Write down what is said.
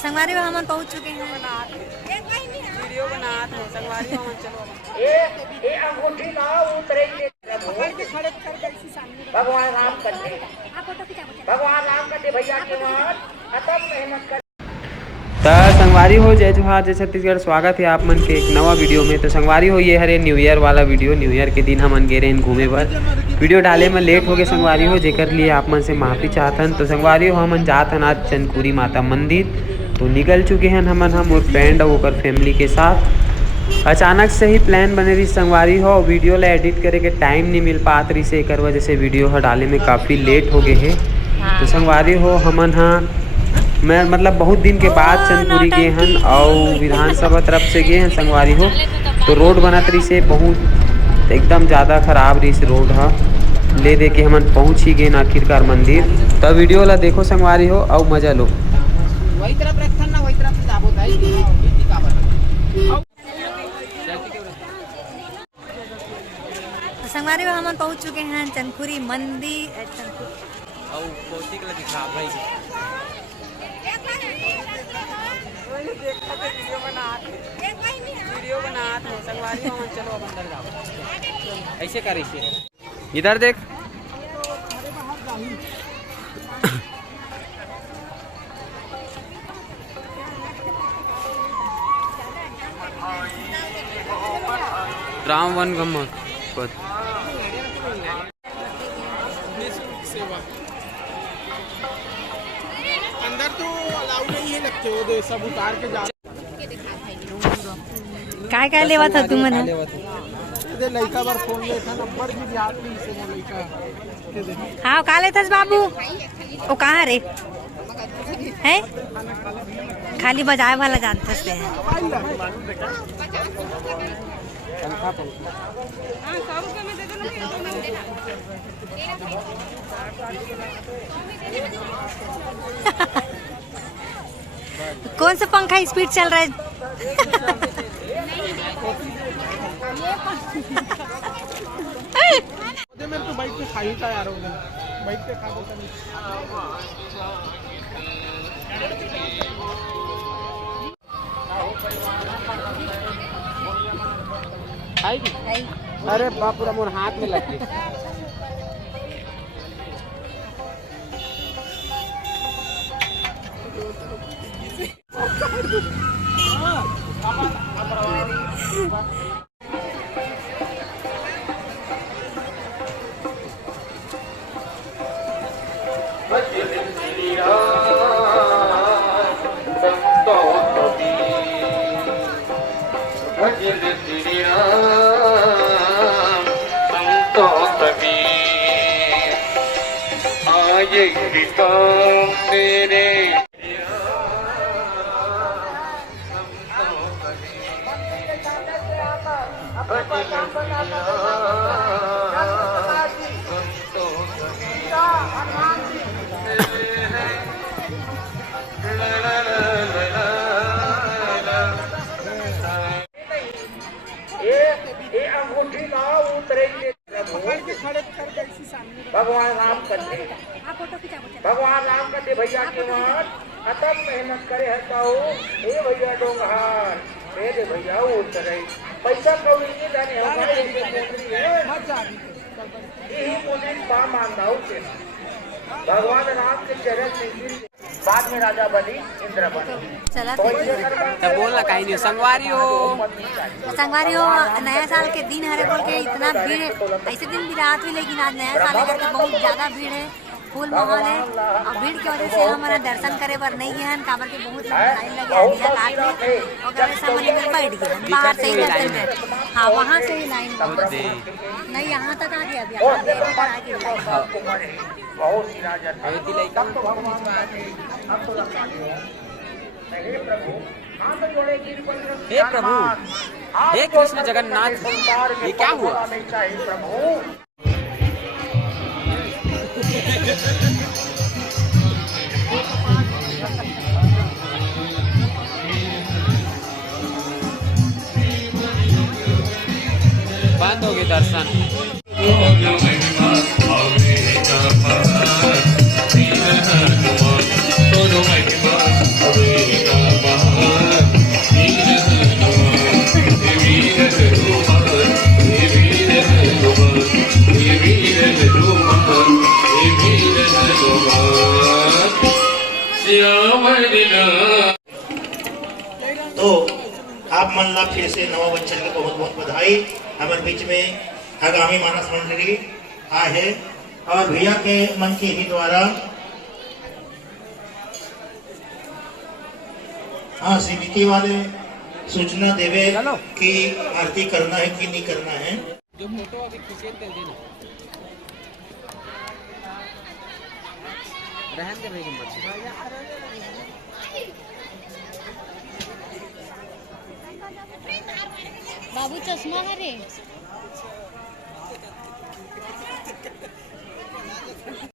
संगवारी में हम पहुंच चुके हैं। वीडियो बनाते हैं संगवारी में। चलो ये अंगूठी लाओ उतरेंगे भगवान राम करते भगवान राम करते भैया के वहाँ अतम मेहनत कर। तो संगवारी हो जय जोहार जय छत्तीसगढ़। स्वागत है आप मन के एक नवा वीडियो में। तो संगवारी हो ये हरे न्यू ईयर वाला वीडियो। न्यू ईयर के दिन हमन गए रहे घूमे पर। वीडियो डाले में लेट हो गए संगवारी हो, जेकर लिए आप मन से माफ़ी चाहतन। तो संगवारी हो हमन जातन आज चंदकुरी माता मंदिर। तो निकल चुके हैं हमन हम और फ्रेंड और ओकर फैमिली के साथ। अचानक से ही प्लान बने रही संगवारी हो, वीडियो ला एडिट करे के टाइम नहीं मिल पात रही से, एक वजह से वीडियो डाले में काफ़ी लेट हो गए है। तो संगवारी हो हमन मैं मतलब बहुत दिन के बाद चंदपुरी गए हन और विधानसभा तरफ से गए हैं संगवारी हो। तो रोड बनत रही से बहुत एकदम ज़्यादा खराब रही से रोड ले दे के हमन पहुँच ही गए आखिरकार मंदिर। तो वीडियो ला देखो संगवारी हो और मजा लो। वही तरफ रखन ना वही तरफ जाबो दाई संगवारी में हम पहुंच चुके हैं चंदकुरी मंदिर। वीडियो बनाते हैं संगवारी में। चलो अब अंदर जाओ। ऐसे कर इधर देख। राम वन गम्मत अंदर तो अलाउ नहीं है लगते वो सब उतार के जा। काय लेवा था तुम मन? दे लइका बार फोन ले था नंबर भी याद नहीं से वो लइका। हाँ का लेथस बाबू? ओ कहाँ रे है? खाली बजाए वाला जानते से है। कौन सा पंखा स्पीड चल रहा है? मेरे को बाइक पे खाई था यार, बाइक पे खा दो अरे बाप पूरा मोर हाथ में लग गया। मेरे ये अंगूठी लाओ उतरेंगे भगवान राम करते भगवान राम करते भैया के वहाँ अतम मेहनत करे है कहो हे भैया डोंगहार दे भैया उतरे पैसा कौड़ी नहीं जाने हमारे यही मुझे पा मानता हूँ भगवान राम के चरण में बाद में राजा बनी इंद्र बनी। चला तब बोलना कहीं नहीं संगवारी हो। संगवारी हो नया साल के दिन हरे बोल के इतना भीड़ ऐसे दिन भी रात हुई, लेकिन आज नया साल करके बहुत ज्यादा भीड़ है, फुल माहौल है। और भीड़ की वजह से हमारा दर्शन करे पर नहीं गए हैं, काबर के बहुत लाइन लगे दिया काट में और सामने में बैठ गए बाहर से ही दर्शन में। हाँ वहाँ से ही लाइन नहीं यहाँ तक आ गया हे प्रभु हे कृष्ण जगन्नाथ ये क्या हुआ? बंद हो गए दर्शन। Todo तो आप मन ला फिर से नवा बच्चन के बहुत बहुत बधाई। हमारे बीच में आगामी मानस मंडली आए है और भैया के मन के ही द्वारा हाँ सीबीटी वाले सूचना देवे कि आरती करना है कि नहीं करना है। जो फोटो अभी खींचे कर देना रहन दे भाई बाबू चश्मा है रे।